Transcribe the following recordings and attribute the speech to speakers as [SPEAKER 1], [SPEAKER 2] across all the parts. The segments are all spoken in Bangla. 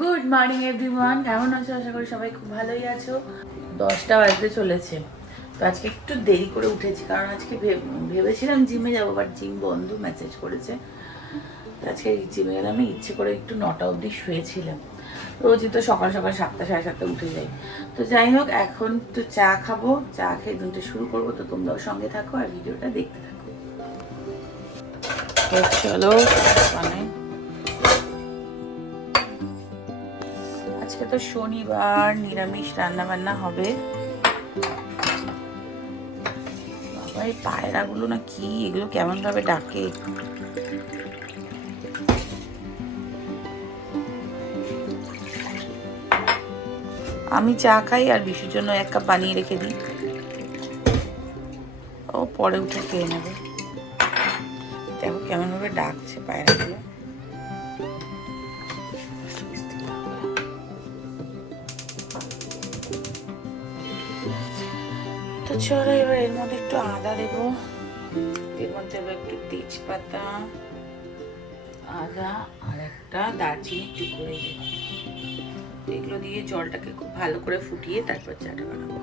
[SPEAKER 1] গুড মর্নিং এভরিওয়ান কেমন আছো? আশা করি সবাই খুব ভালোই আছো। দশটা বাজতে চলেছে। তো আজকে একটু দেরি করে উঠেছি, কারণ আজকে ভেবেছিলাম জিমে যাব বাট জিম বন্ধু মেসেজ করেছে। তো আজকে জিমে গেলে আমি ইচ্ছে করে একটু নটা অবধি শুয়েছিলাম। রোজই তো সকাল সকাল সাতটা, সাড়ে সাতটা উঠে যাই। তো যাই হোক, এখন তো চা খাব, চা খেয়ে দিনটা শুরু করব। তো তোমরাও সঙ্গে থাকো আর ভিডিওটা দেখতে থাকো। চলো মানে তো শনিবার নিরামিষ রান্না বান্না হবে। বাবা, এই পায়রাগুলো না কি? এগুলো কেমন ভাবে ডাকে? আমি চা খাই আর বিশুর জন্য এক কাপ বানিয়ে রেখে দিই। ও পরে উঠে খেয়ে নেবে। দেখো কেমন ভাবে ডাকছে পায়রাগুলো। চলো, এবার এর মধ্যে একটু আদা দেব এর মধ্যে দেবো একটু তেজপাতা, আদা, আর একটা দারচিনি টুকরো করে যে। এগুলো দিয়ে জলটাকে খুব ভালো করে ফুটিয়ে তারপর চাটা বানাবো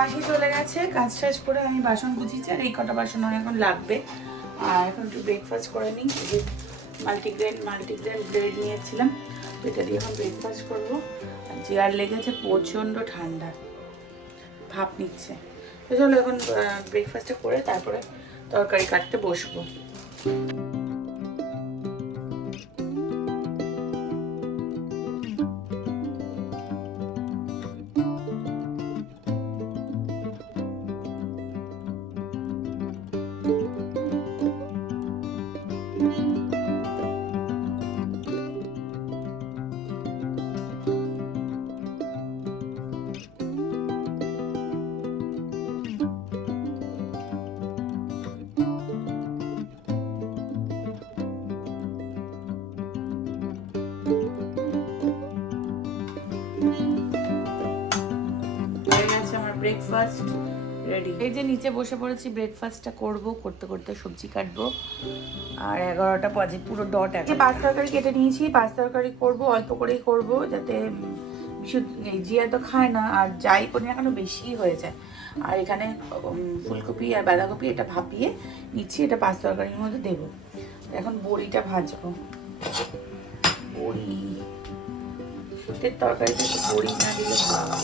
[SPEAKER 1] মাসি চলে গেছে, কাজ টাজ করে আমি বাসন গুছিয়েছি, আর এই কটা বাসন আমার এখন লাগবে। আর এখন একটু ব্রেকফাস্ট করে নিই যে মাল্টিগ্রেন মাল্টিগ্রেন ব্রেড নিয়েছিলাম এটা দিয়ে এখন ব্রেকফাস্ট করব। আর লেগেছে প্রচণ্ড ঠান্ডা ভাপ নিচ্ছে। তো চলো এখন ব্রেকফাস্টটা করে তারপরে তরকারি কাটতে বসবো। ব্রেকফাস্ট রেডি এই যে নিচে বসে পড়েছি ব্রেকফাস্টটা করব করতে করতে সবজি কাটবো। আর এগারোটা বাজে পুরো ডট আছে পাঁচ তরকারি কেটে নিয়েছি পাঁচ তরকারি করব অল্প করেই করব যাতে জিয়া তো খায় না আর যাই করি না কেন বেশি হয়ে যায়। আর এখানে ফুলকপি আর বাঁধাকপি এটা ভাপিয়ে নিচ্ছি এটা পাঁচ তরকারির মধ্যে দেবো। এখন বড়িটা ভাজবো। বড়ি। শীতের তরকারিতে বড়ি না দিলে ভালো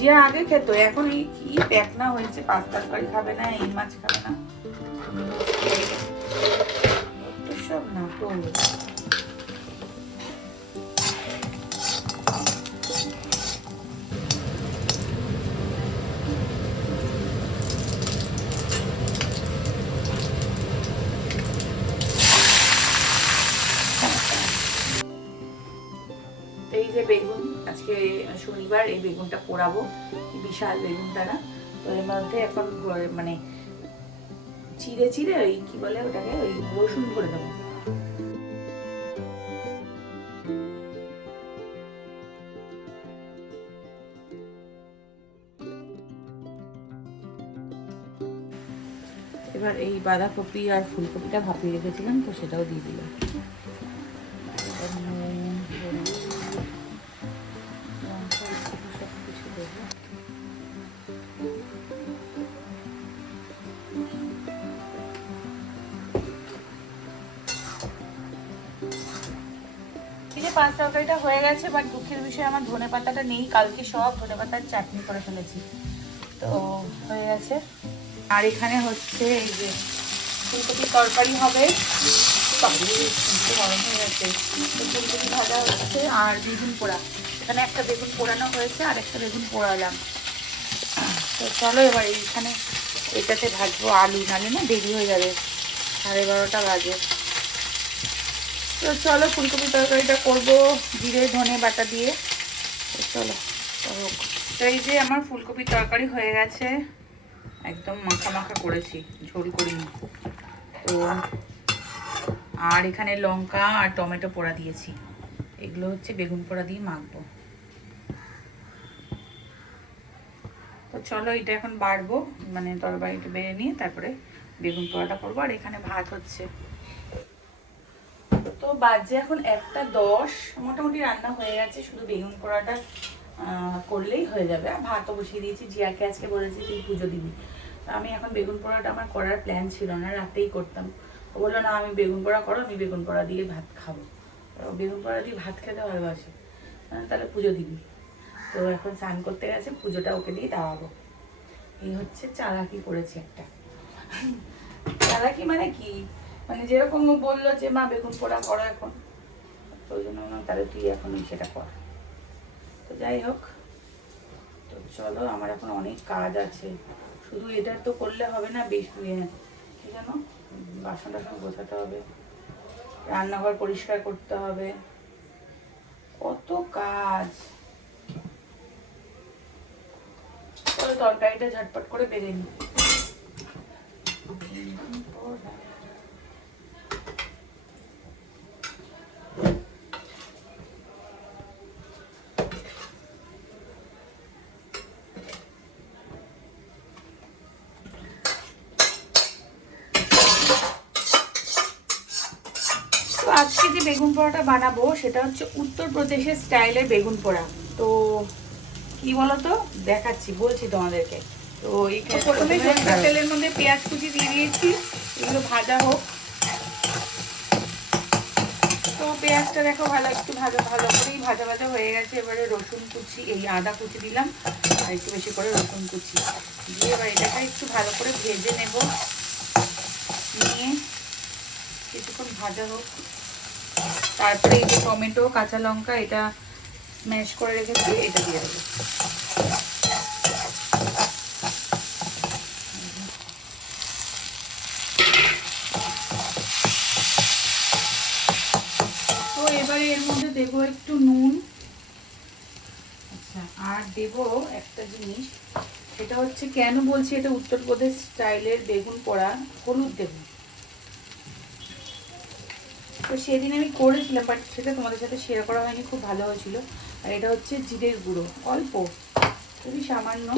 [SPEAKER 1] জিয়া আগে খেত, এখন এই কি প্যাক না হয়েছে? পাঁচ তরকারি খাবে না, এই মাছ খাবে না। সব না আজকে শনিবার এই বেগুনটা পোড়াবো, বিশাল বেগুনটা তো এর মধ্যে এখন মানে চিড়ে চিড়ে ওই কি বলে ওটাকে, ওই রসুন ভরে দেবো। এবার এই বাঁধাকপি আর ফুলকপিটা ভাপিয়ে রেখেছিলাম, তো সেটাও দিয়ে দিলাম। তরকারিটা হয়ে গেছে বাট দুঃখের বিষয়ে আমার ধনে পাতাটা নেই। কালকে সব ধনে পাতার চাটনি করে ফেলেছি। তো হয়ে গেছে। আর এখানে হচ্ছে এই যে ফুলকপির তরকারি হবে। গরম হয়ে গেছে। ফুলকপি ভাজা হচ্ছে আর বেগুন পোড়া। এখানে একটা বেগুন পোড়ানো হয়েছে আর একটা বেগুন পোড়ালাম। তো চলো এবার এইখানে এটাতে ভাজবো আলু। নালে না দেরি হয়ে যাবে। সাড়ে বারোটা বাজে। তো চলো ফুলকপি তরকারিটা করব, জিরে, ধনে বাটা দিয়ে। তো চলো, তো এই যে আমার ফুলকপির তরকারি হয়ে গেছে, একদম মাখা মাখা করেছি, ঝোল করিনি। তো আর এখানে লঙ্কা আর টমেটো পোড়া দিয়েছি। এগুলো হচ্ছে বেগুন পোড়া দিয়ে মাখবো। তো চলো এটা এখন বাড়বো মানে তরকারিটা বেড়ে নিয়ে তারপরে বেগুন পোড়াটা করব। আর এখানে ভাত হচ্ছে। বাজে এখন একটা দশ। মোটামুটি রান্না হয়ে গেছে, শুধু বেগুন পোড়াটা করলেই হয়ে যাবে। আর ভাতও বসিয়ে দিয়েছি, জিয়াকে আজকে বলেছি তুই পুজো দিবি। তো আমি এখন বেগুন পোড়াটা আমার করার প্ল্যান ছিল না, রাতেই করতাম। ও বলল, না, আমি বেগুন পোড়া করো, আমি বেগুন পোড়া দিয়ে ভাত খাব। বেগুন পোড়া দিয়ে ভাত খেতে ভালোবাসে। তাহলে পুজো দিবি। তো এখন স্নান করতে গেছে, পুজোটা ওকে দিয়ে দেওয়াবো। এই হচ্ছে চালাকি করেছে একটা। চালাকি মানে কি? মানে যেরকম ও বলল যে, মা, বেগুন পোড়া করো এখন। ওই জন্য তাহলে তুই এখন সেটা কর। তো যাই হোক, তো চলো, আমার এখন অনেক কাজ আছে। শুধু এটা তো করলে হবে না বেশ কি জানো? বাসন টাসন গোছাতে হবে, রান্নাঘর পরিষ্কার করতে হবে। কত কাজ। তরকারিটা ঝটপট করে বেড়ে নি তো আজকে যে বেগুন পোড়াটা বানাবো সেটা হচ্ছে উত্তরপ্রদেশের স্টাইলের বেগুন পোড়া। তো কি বলতো? দেখাচ্ছি বলছি তোমাদেরকে। তো এখানে প্রথমে সরষের তেলের মধ্যে পেঁয়াজ কুচি দিয়ে দিয়েছি এগুলো ভাজা হোক। তো পেঁয়াজটা দেখো ভালো একটু ভাজা ভালো করেই ভাজা ভাজা হয়ে গেছে। এবারে রসুন কুচি এই আদা কুচি দিলাম আর একটু বেশি করে রসুন কুচি। দিয়ে এবার এটাকে একটু ভালো করে ভেজে নেব। নিয়ে কিছুক্ষণ ভাজা হোক। তারপরে এই যে টমেটো, কাঁচা লঙ্কা, এটা ম্যাশ করে রেখেছি, এটা দিয়ে দেবো। তো এবারে এর মধ্যে দেবো একটু নুন। আচ্ছা আর দেবো একটা জিনিস, সেটা হচ্ছে কেন বলছি এটা উত্তরপ্রদেশ স্টাইলের বেগুন পোড়া, হলুদ দেবো তো সেদিন আমি করেছিলাম বাট সেটা তোমাদের সাথে শেয়ার করা হয়নি, খুব ভালো হয়েছিল। আর এটা হচ্ছে জিরের গুঁড়ো, অল্প, খুবই সামান্য।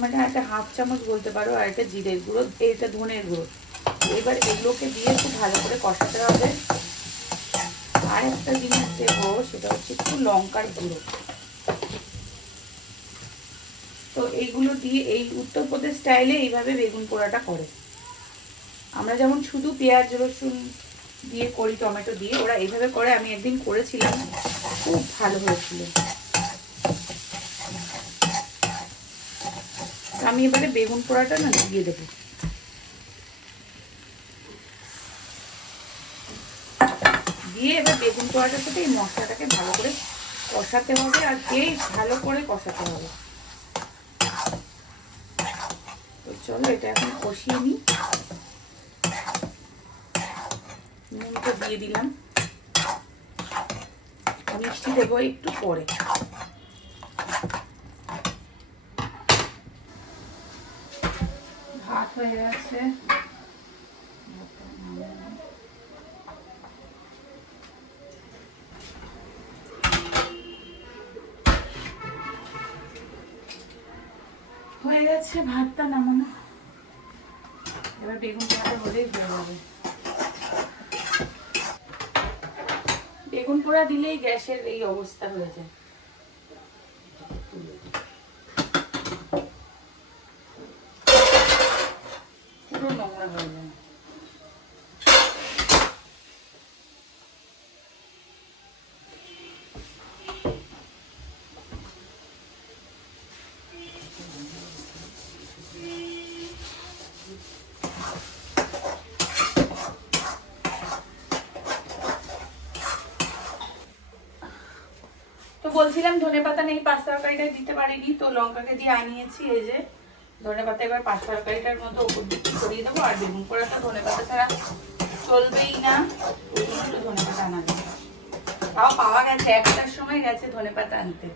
[SPEAKER 1] মানে একটা হাফ চামচ বলতে পারো, আর একটা জিরের গুঁড়ো, এটা ধনের গুঁড়ো। এবার এগুলোকে দিয়ে খুব ভালো করে কষাতে হবে। আর একটা জিনিস দেবো, সেটা হচ্ছে একটু লঙ্কার গুঁড়ো। তো এইগুলো দিয়ে এই উত্তরপ্রদেশ স্টাইলে এইভাবে বেগুন পোড়াটা করে। আমরা যেমন শুধু পেঁয়াজ, রসুন দিয়ে করি, টমেটো দিয়ে। ওরা এইভাবে করে, আমি একদিন করেছিলাম। খুব ভালো হয়েছিল। আমি এবারে বেগুন পোড়াটা না দিয়ে দেবো। দিয়ে এবার বেগুন পোড়াটার সাথে এই মশলাটাকে ভালো করে কষাতে হবে, আর বেশ ভালো করে কষাতে হবে। তো চলো, এটা এখন কষিয়ে নিই। নুনটা দিয়ে দিলাম। মিষ্টি দেবো একটু পরে। ভাত হয়ে গেছে। হয়ে গেছে ভাতটা নামানো। এবার বেগুন পোড়াটা হলেই যাবে। বেগুন পোড়া দিলেই গ্যাসের এই অবস্থা হয়ে যায় পুরো নোংরা হয়ে যায় তো বলছিলাম ধনে পাতা নেই, পাঁচ তরকারিটা দিতে পারিনি, তো লঙ্কাকে দিয়ে আনিয়েছি, এই যে ধনে পাতা, এবার পাঁচ তরকারিটার মতো উপর দিকে ছড়িয়ে দেবো, আর বেগুন পোড়া তো ধনে পাতা ছাড়া চলবেই না একটু ধনে পাতা আনানো তাও পাওয়া গেছে, একটার সময় গেছে ধনে পাতা আনতে।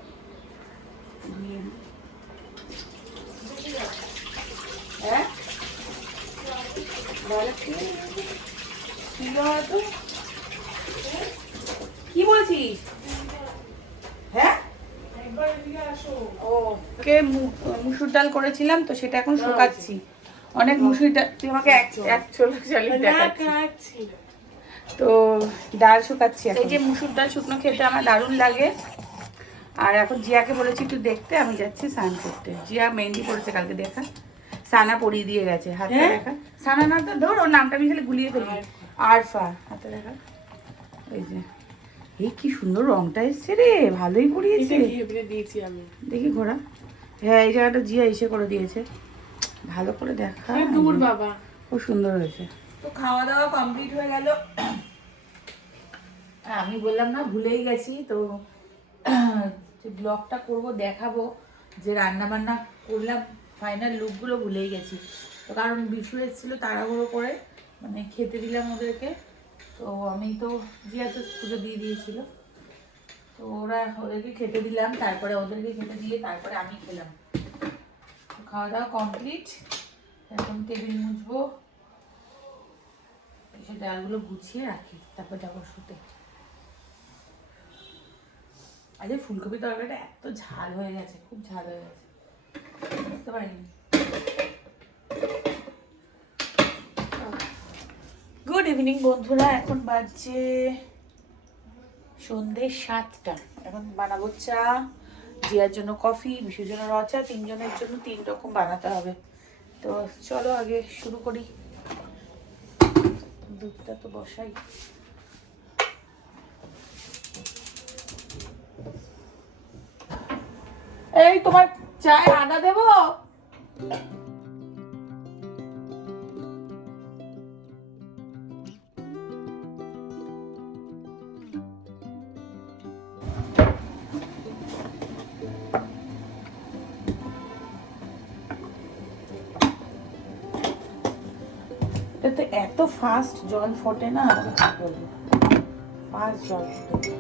[SPEAKER 1] হ্যাঁ? কি বলছিস? হ্যাঁ? ও মুসুর ডাল করেছিলাম তো সেটা এখন শুকাচ্ছি। অনেক মুসুর ডাল তুই আমাকে দেখাচ্ছিস। তো ডাল শুকাচ্ছি। এই যে মুসুর ডাল শুকনো খেতে আমার দারুণ লাগে। আর এখন জিয়াকে বলেছি একটু দেখতে আমি যাচ্ছি স্নান করতে। জিয়া মেহেন্দি পড়েছে কালকে দেখা। সানা পরিয়ে দিয়ে গেছে হাতে দেখা। সানা না তো ধর ওর নামটা আমি খালি গুলিয়ে ফেলি। আরফা হাতে দেখা। এই যে। এই কি সুন্দর রংটা এসছে রে ভালোই পরিয়েছে।
[SPEAKER 2] দিয়েছি আমি।
[SPEAKER 1] দেখি ঘোড়া। হ্যাঁ এই জায়গাটা জিয়া এসে করে দিয়েছে। ভালো করে দেখা।
[SPEAKER 2] দূর বাবা।
[SPEAKER 1] খুব সুন্দর হয়েছে। তো খাওয়া দাওয়া কমপ্লিট হয়ে গেল। আমি বললাম না ভুলেই গেছি। তো যে ব্লগটা করব দেখাবো। যে রান্না বান্না করলাম ফাইনাল লুকগুলো ভুলেই গেছি। তো কারণ বিশু এসেছিল তাড়াহুড়ো করে মানে খেতে দিলাম ওদেরকে। তো আমি তো জিয়া তো পুজো দিয়ে দিয়েছিল। তো ওরা ওদেরকে খেতে দিলাম, তারপরে ওদেরকে খেতে দিয়ে তারপরে আমি খেলাম। খাওয়া দাওয়া কমপ্লিট এখন টেবিল মুছবো। এসে ডালগুলো গুছিয়ে রাখি, তারপর যাব শুতে। আজ ফুলকপি তরকারিটা এত ঝাল হয়ে গেছে, খুব ঝাল হয়ে গেছে। বুঝতে পারিনি গুড ইভিনিং বন্ধুরা, এখন বাজছে সন্ধে সাতটা। এখন বানাবো চা, জিয়ার জন্য কফি বিশুর জন্য রচা, তিনজনের জন্য তিন রকম বানাতে হবে। তো চলো আগে শুরু করি। দুধটা তো বসাই। এই, তোমার চায় আদা দেবো? এটাতে এত ফাস্ট জল ফোটে না ফাস্ট জল ফোটে।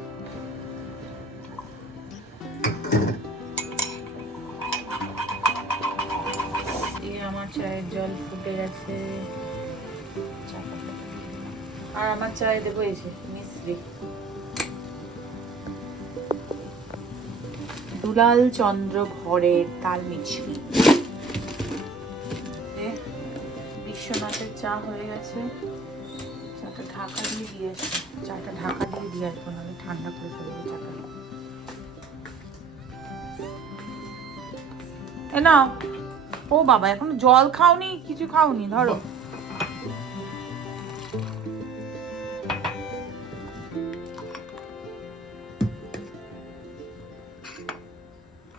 [SPEAKER 1] আমার চায়ের জল ফুটে গেছে। আর আমার চায়ে দেবো এসে মিশ্রি। দুলাল চন্দ্র ভরের তাল মিছরি বিশ্বনাথের চা হয়ে গেছে। চাটা ঢাকা দিয়ে দিয়েছে। চাটা ঢাকা দিয়ে দিয়ে আসব, নাহলে ঠান্ডা করে ফেলবে চাটা। এ না ও বাবা, এখন জল খাওনি, কিছু খাওনি, ধরো।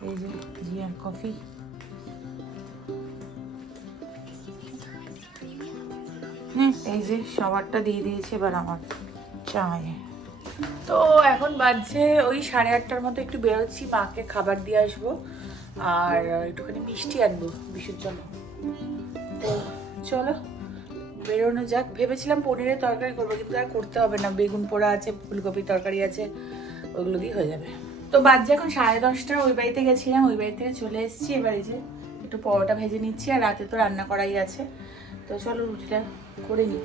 [SPEAKER 1] এই যে জিয়ার কফি। এই যে সবারটা দিয়ে দিয়েছে এবার আমার চায়। তো এখন বাজছে ওই সাড়ে আটটার মতো, একটু বেরোচ্ছি, মাকে খাবার দিয়ে আসব আর একটুখানি মিষ্টি আনব বিশুর জন্য। তো চলো, বেরোনো যাক। ভেবেছিলাম পনিরের তরকারি করব, কিন্তু আর করতে হবে না। বেগুন পোড়া আছে, ফুলকপির তরকারি আছে, ওগুলো দিয়ে হয়ে যাবে। তো বাজছে এখন সাড়ে দশটা, ওই বাড়িতে গেছিলাম, ওই বাড়ি থেকে চলে এসেছি। এবার এই যে একটু পরোটা ভেজে নিচ্ছি, আর রাতে তো রান্না করাই আছে। তো চলো রুটিটা করে নিই।